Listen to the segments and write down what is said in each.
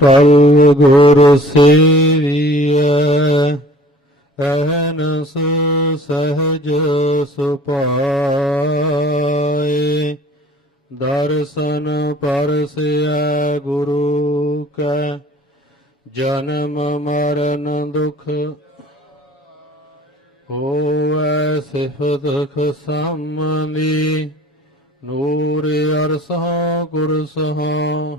ਟਲ ਗੁਰ ਸੇਵੀਐ ਅਹਨਸ ਸਹਜ ਸੁਪਾਏ ਦਰਸ਼ਨ ਪਰਸਿਐ ਗੁਰੂ ਕੈ, ਜਨਮ ਮਰਨ ਦੁਖ ਹੋਵੈ ਸਿਫਤ ਖਸਮਲੀ ਨੂਰ ਅਰਸਾ ਗੁਰ ਸਹਾ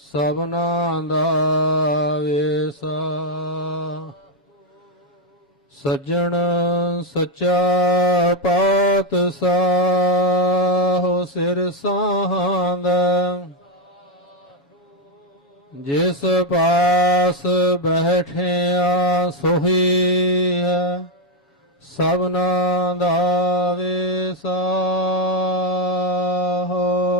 ਸਭਨਾ ਦਾ ਵੇਸਾ ਸਜਣ ਸੱਚਾ ਪਾਤਸ਼ਾਹ ਸਿਰ ਸਾਹਾਂਦਾ ਜਿਸ ਪਾਸ ਬੈਠਿਆ, ਸੋਹੀ ਹੈ। ਸਭਨਾ ਦਾ ਵੇਸਾ ਹੋ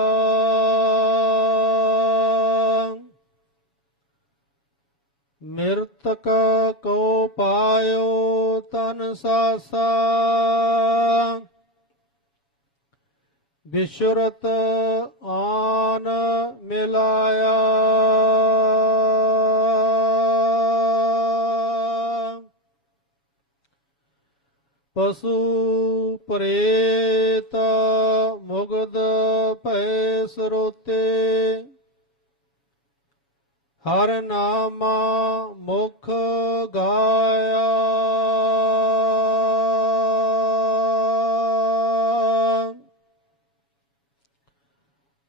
ਮਿਰਤਕ ਕੋ ਪਾਇਓ ਤਨ ਸਾਸਾ। ਬਿਸ਼ਰਤ ਆਨ ਮਿਲਾਇਆ। ਪਸ਼ੂ ਪ੍ਰੇਤ ਮੁਗਦ ਭੈ ਸਰੋਤੇ। ਹਰ ਨਾਮਾ ਮੁਖ ਗਾਇਆ।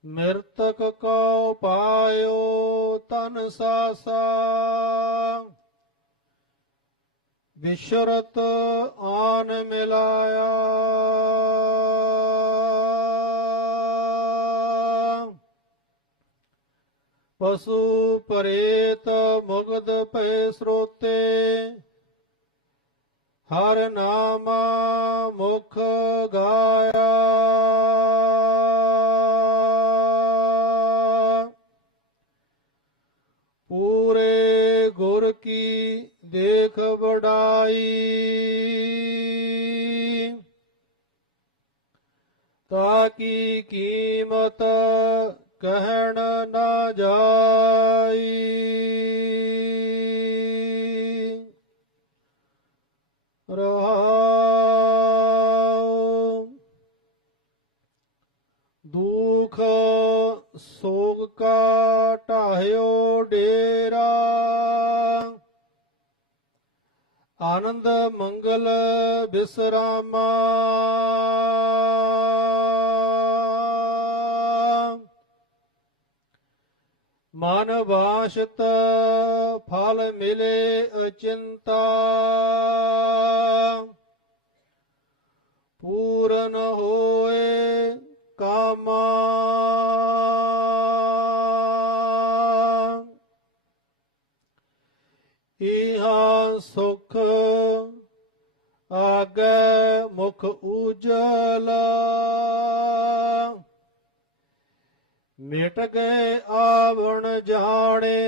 ਮਿਰਤਕ ਕੋ ਪਾਇਓ ਤਨ ਸਾਸਾ। ਬਿਸ਼ਰਤ ਆਨ ਮਿਲਾਇਆ। ਪਸ਼ੂ ਪਰੇਤ ਮੁਗਦ ਭੈ ਸਰੋਤੇ। ਹਰ ਨਾਮ ਮੁਖ ਗਾਇਆ। ਪੂਰੇ ਗੁਰ ਕੀ ਦੇਖ ਵਡਾਈ। ਤਾ ਕੀ ਕੀਮਤ ਕਹਿਣ ਨਾ ਜਾਈ। ਰਹਾਉ ਦੁਖ ਸੋਗ ਕਾ ਢਾਹਿਓ ਡੇਰਾ। ਆਨੰਦ ਮੰਗਲ ਬਿਸਰਾਮਾ। ਮਨ ਵਾਸ਼ਤ ਫਲ ਮਿਲੇ ਅਚਿੰਤਾ। ਪੂਰਨ ਹੋਏ ਕਾਮਾ। ਇਹਾ ਸੁਖ ਆਗੇ ਮੁਖ ਉਜਲਾ। ਮਿਟ ਗਏ ਆਵਣ ਜਾਣੇ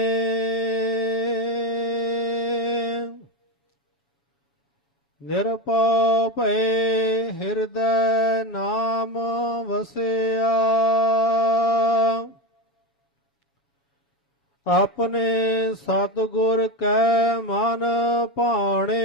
ਨਿਰਪਉ ਭਏ ਹਿਰਦੈ ਨਾਮ ਵਸਿਆ। ਆਪਣੇ ਸਤਿਗੁਰ ਕੈ ਮਨ ਭਾਣੇ।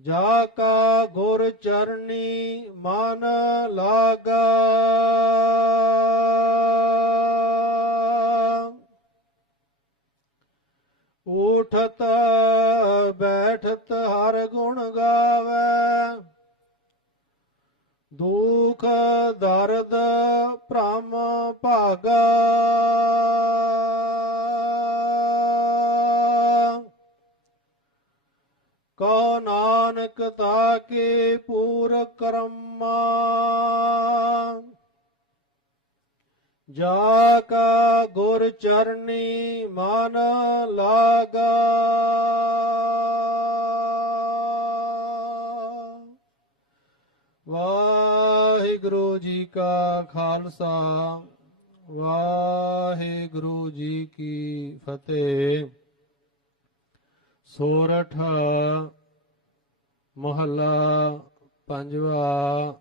ਜਾ ਕਾ ਗੁਰ ਚਰਣੀ ਮਨ ਲਾਗਾ। ਉਠਤ ਬੈਠਤ ਹਰ ਗੁਣ ਗਾਵੇ। ਦੁਖ ਦਰਦ ਭ੍ਰਮ ਭਾਗਾ। ਨਾਨਕ ਤਾਕੇ ਪੂਰ ਕਰਮਾ ਜਾ ਕਾ ਗੁਰ ਚਰਣੀ ਮਨ ਲਾਗਾ। ਵਾਹਿਗੁਰੂ ਜੀ ਕਾ ਖਾਲਸਾ, ਵਾਹਿਗੁਰੂ ਜੀ ਕੀ ਫਤਿਹ। ਸੋਰਠ ਮਹੱਲਾ ਪੰਜਵਾ,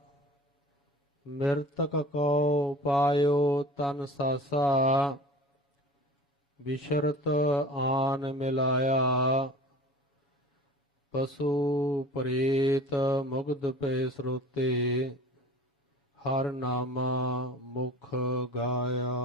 ਮਿਰਤਕ ਕੋ ਪਾਇਓ ਤਨ ਸਾਸਾ, ਬਿਸ਼ਰਤ ਆਨ ਮਿਲਾਇਆ। ਪਸ਼ੂ ਪ੍ਰੇਤ ਮੁਗਧ ਪੈ ਸਰੋਤੇ, ਹਰ ਨਾਮਾ ਮੁਖ ਗਾਇਆ।